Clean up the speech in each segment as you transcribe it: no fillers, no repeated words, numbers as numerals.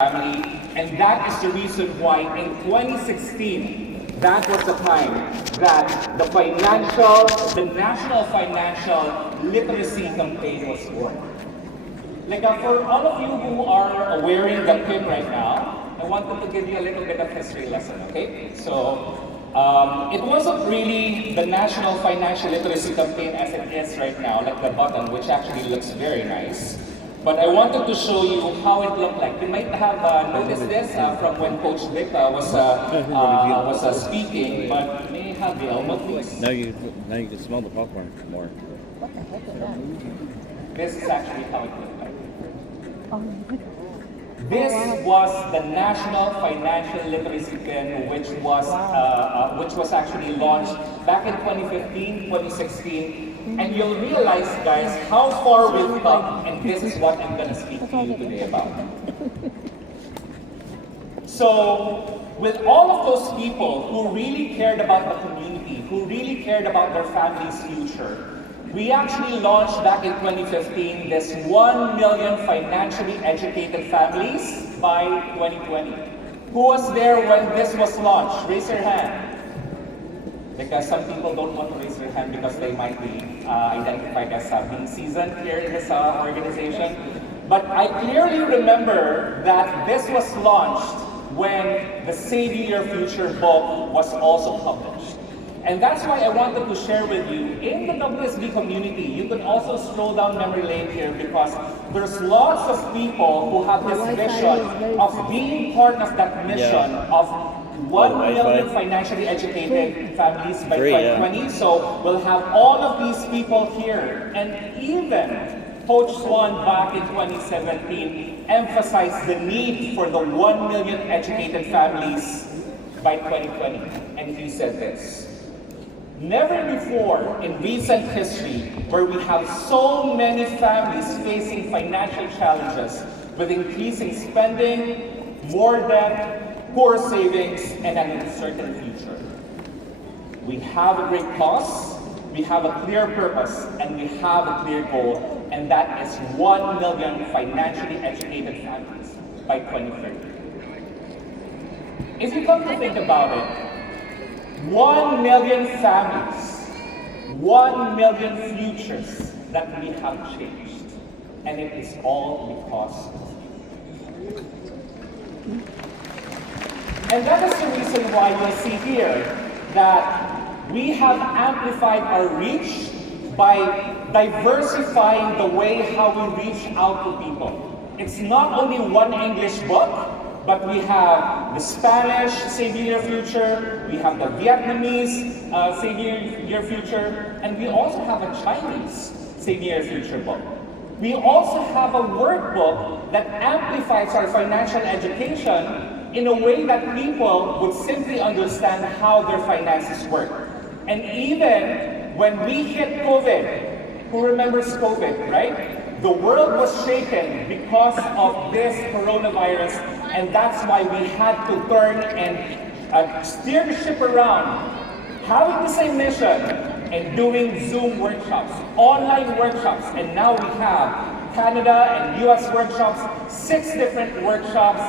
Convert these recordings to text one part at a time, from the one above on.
family, and that is the reason why in 2016, that was the time that the National Financial Literacy Campaign was born. For all of you who are wearing the pin right now, I wanted to give you a little bit of history lesson, okay? So, it wasn't really the National Financial Literacy Campaign as it is right now, like the button, which actually looks very nice. But I wanted to show you how it looked like. You might have noticed this from when Coach Vic was speaking, but may I have the Elmo, please? Now you can smell the popcorn more. What the heck is that? This is actually how it looked like. Oh, This was the National Financial Literacy Pin, which was actually launched back in 2015, 2016. And you'll realize, guys, how far we've come, and this is what I'm going to speak to you today about. So, with all of those people who really cared about the community, who really cared about their family's future, we actually launched back in 2015 this 1 million financially educated families by 2020. Who was there when this was launched? Raise your hand. Because some people don't want to raise their hand because they might be identified as being seasoned here in this organization. But I clearly remember that this was launched when the Saving Your Future book was also published. And that's why I wanted to share with you, in the WSB community, you can also stroll down memory lane here because there's lots of people who have this vision of being part of that mission of 1 million financially educated families by 2020. So we'll have all of these people here. And even Coach Swan back in 2017 emphasized the need for the 1 million educated families by 2020. And he said this: never before in recent history where we have so many families facing financial challenges with increasing spending, more debt, poor savings, and an uncertain future. We have a great cause, we have a clear purpose, and we have a clear goal, and that is 1 million financially educated families by 2030. If you come to think about it, 1 million families, 1 million futures that we have changed, and it is all because of you. And that is the reason why you'll see here that we have amplified our reach by diversifying the way how we reach out to people. It's not only one English book, but we have the Spanish Saving Your Future, we have the Vietnamese Saving Your Future, and we also have a Chinese Saving Your Future book. We also have a workbook that amplifies our financial education in a way that people would simply understand how their finances work. And even when we hit COVID, who remembers COVID, right? The world was shaken because of this coronavirus, and that's why we had to turn and steer the ship around, having the same mission and doing Zoom workshops, online workshops, and now we have Canada and US workshops, 6 different workshops,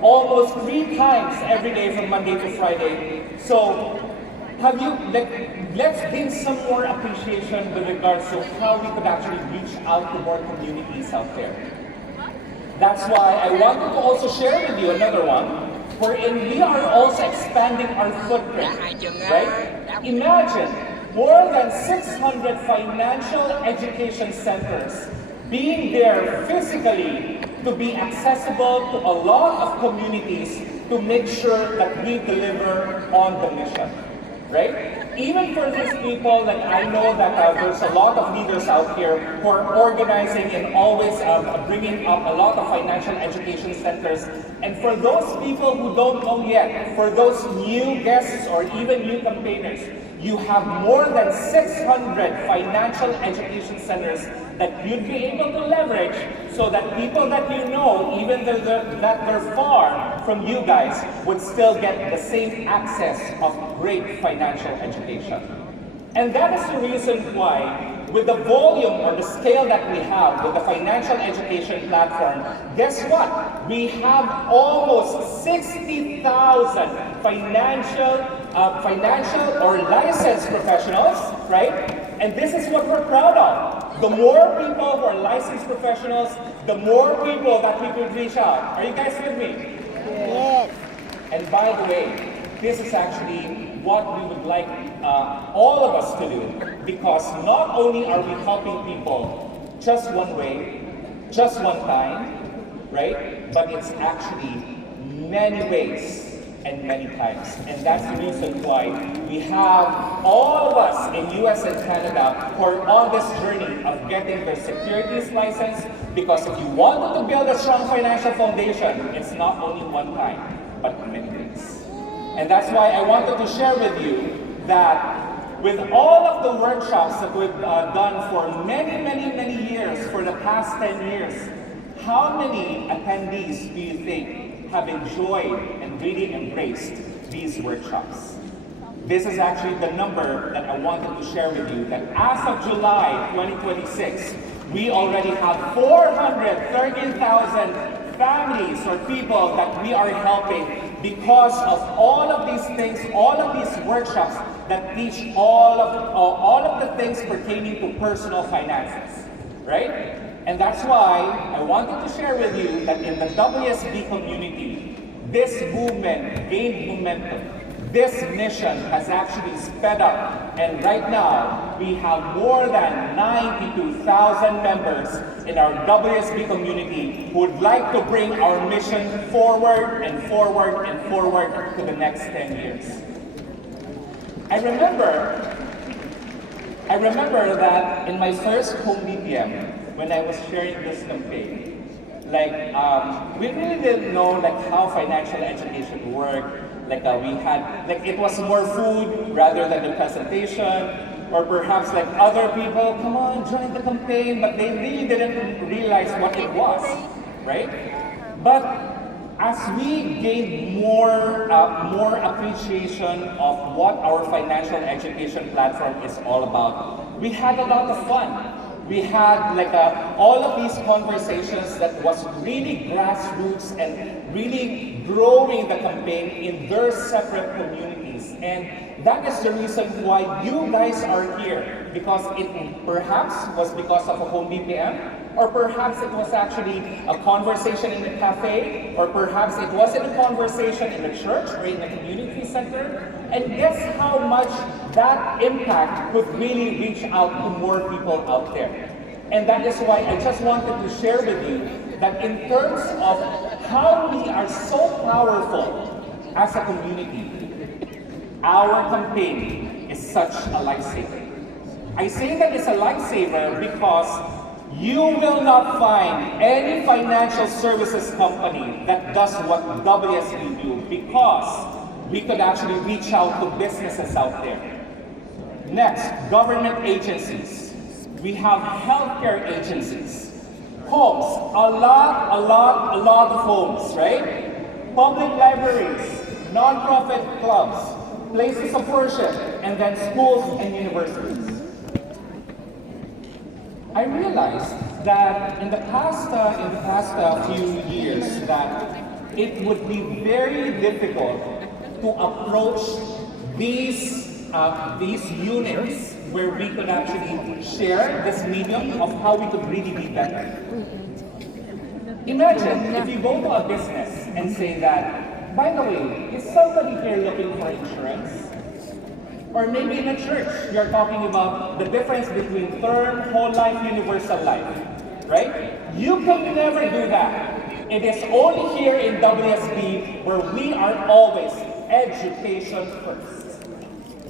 almost 3 times every day from Monday to Friday. So let's gain some more appreciation with regards to how we could actually reach out to more communities out there. That's why I wanted to also share with you another one, wherein we are also expanding our footprint, right? Imagine more than 600 financial education centers being there physically to be accessible to a lot of communities to make sure that we deliver on the mission, right? Even for these people, like I know that there's a lot of leaders out here who are organizing and always bringing up a lot of financial education centers. And for those people who don't know yet, for those new guests or even new campaigners, you have more than 600 financial education centers that you'd be able to leverage so that people that you know, even though that they're far from you guys, would still get the same access of great financial education. And that is the reason why with the volume or the scale that we have with the financial education platform, guess what? We have almost 60,000 financial or licensed professionals, right? And this is what we're proud of. The more people who are licensed professionals, the more people that we could reach out. Are you guys with me? Yes. And by the way, this is actually what we would like all of us to do, because not only are we helping people just one way, just one time, right? But it's actually many ways and many times. And that's the reason why we have all of us in US and Canada who are on this journey of getting their securities license, because if you wanted to build a strong financial foundation, it's not only one time, but many ways. And that's why I wanted to share with you that with all of the workshops that we've done for many years, for the past 10 years, how many attendees do you think have enjoyed and really embraced these workshops? This is actually the number that I wanted to share with you, that as of July 2026, we already have 413,000 families or people that we are helping because of all of these things, all of these workshops that teach all of the things pertaining to personal finances, right? And that's why I wanted to share with you that in the WSB community, this movement gained momentum. This mission has actually sped up, and right now we have more than 92,000 members in our WSB community who would like to bring our mission forward and forward and forward to the next 10 years. I remember that in my first home BPM, when I was sharing this campaign, we really didn't know how financial education worked. We had, it was more food rather than the presentation, or perhaps other people, come on, join the campaign, but they really didn't realize what it was, right? But as we gained more appreciation of what our financial education platform is all about, we had a lot of fun. We had all of these conversations that was really grassroots and really growing the campaign in their separate communities. And that is the reason why you guys are here, because it perhaps was because of a home BPM, or perhaps it was actually a conversation in the cafe, or perhaps it was in a conversation in the church or in the community center. And guess how much that impact could really reach out to more people out there. And that is why I just wanted to share with you that in terms of how we are so powerful as a community, our campaign is such a lifesaver. I say that it's a lifesaver because you will not find any financial services company that does what WSB do, because we could actually reach out to businesses out there. Next, government agencies. We have healthcare agencies. Homes, a lot of homes, right? Public libraries, non-profit clubs, places of worship, and then schools and universities. I realized that in the past few years that it would be very difficult to approach these units where we could actually share this medium of how we could really be better. Imagine if you go to a business and say that, by the way, is somebody here looking for insurance? Or maybe in a church, you're talking about the difference between term, whole life, universal life, right? You can never do that. It is only here in WSB where we are always education first.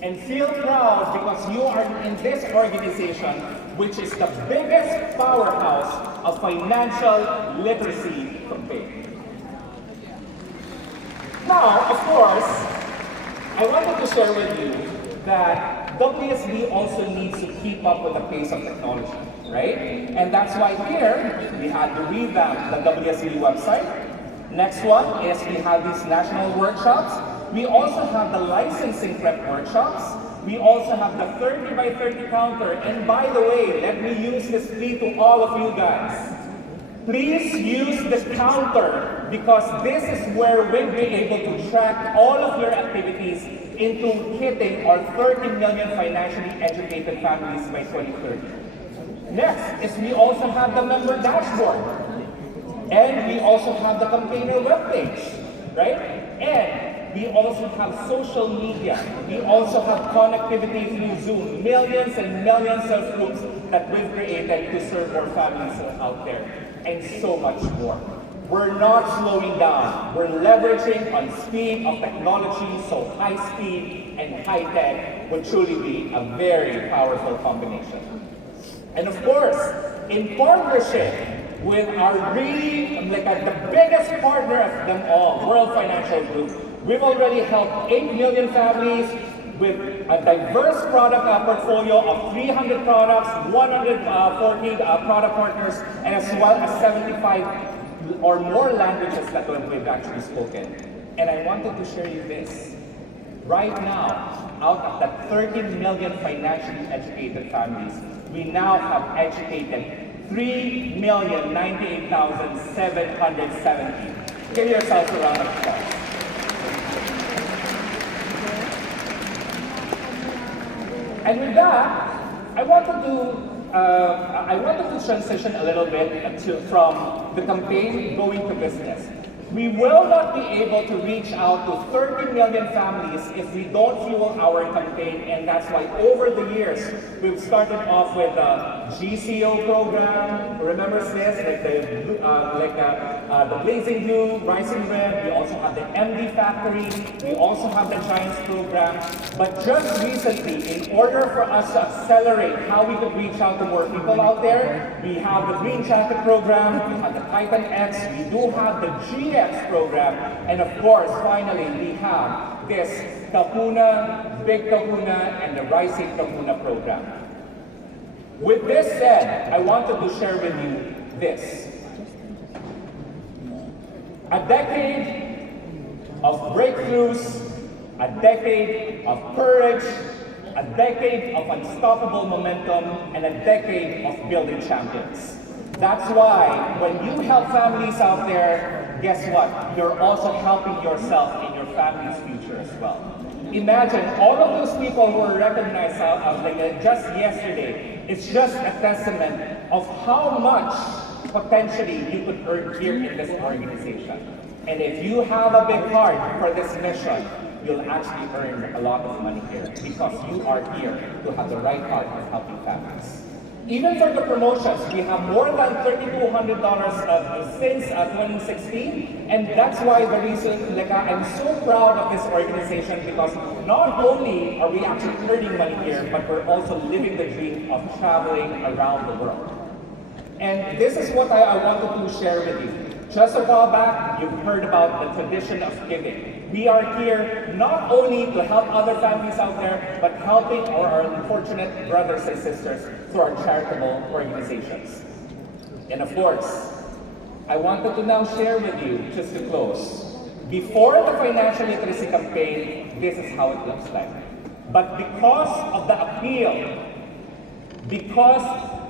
And feel proud because you are in this organization, which is the biggest powerhouse of financial literacy campaign. Now, of course, I wanted to share with you that WSB also needs to keep up with the pace of technology, right? And that's why here, we had to revamp the WSB website. Next one is we have these national workshops. We also have the licensing prep workshops. We also have the 30 by 30 counter. And by the way, let me use this plea to all of you guys. Please use the counter because this is where we'll be able to track all of your activities into hitting our 30 million financially educated families by 2030. Next is we also have the member dashboard. And we also have the campaigner webpage, right? And we also have social media. We also have connectivity through Zoom. Millions and millions of groups that we've created to serve our families out there. And so much more. We're not slowing down. We're leveraging on speed of technology, so high speed and high tech would truly be a very powerful combination. And of course, in partnership with our really, the biggest partner of them all, World Financial Group, we've already helped 8 million families with a diverse product portfolio of 300 products, 140 product partners, and as well as 75 or more languages that we've actually spoken. And I wanted to share you this. Right now, out of the 30 million financially educated families, we now have educated 3,098,770. Give yourselves a round of applause. And with that, I wanted to transition a little bit from the campaign going to business. We will not be able to reach out to 30 million families if we don't fuel our campaign, and that's why over the years, we've started off with the GCO program. Remember this, the Blazing Blue, Rising Red. We also have the MD Factory. We also have the Giants program. But just recently, in order for us to accelerate how we could reach out to more people out there, we have the Green Jacket program, we have the Titan X, we do have the GX program, and of course, finally, we have this Kahuna, Big Kahuna, and the Rising Kahuna program. With this said, I wanted to share with you this. A decade of breakthroughs, a decade of courage, a decade of unstoppable momentum, and a decade of building champions. That's why when you help families out there, guess what? You're also helping yourself in your family's future as well. Imagine all of those people who were recognized just yesterday. It's just a testament of how much potentially you could earn here in this organization. And if you have a big heart for this mission, you'll actually earn a lot of money here because you are here to have the right heart of helping families. Even for the promotions, we have more than $3,200 since 2016, and that's why the reason, I'm so proud of this organization because not only are we actually earning money here, but we're also living the dream of traveling around the world. And this is what I wanted to share with you. Just a while back, you've heard about the tradition of giving. We are here not only to help other families out there, but helping our unfortunate brothers and sisters through our charitable organizations. And of course, I wanted to now share with you, just to close, before the financial literacy campaign, this is how it looks like. But because of the appeal, because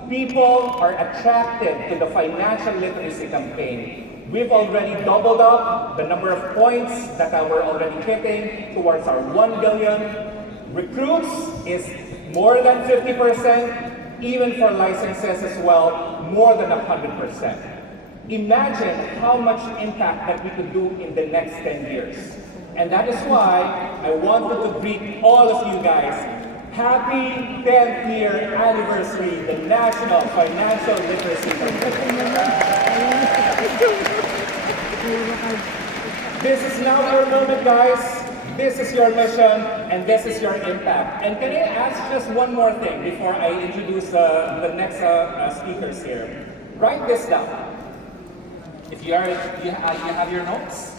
people are attracted to the financial literacy campaign, we've already doubled up the number of points that we're already hitting towards our 1 billion. Recruits is more than 50%, even for licenses as well, more than 100%. Imagine how much impact that we could do in the next 10 years. And that is why I wanted to greet all of you guys. Happy 10th year anniversary, the National Financial Literacy Campaign. This is now your moment, guys. This is your mission, and this is your impact. And can I ask just one more thing before I introduce the next speakers here? Write this down. If you have your notes,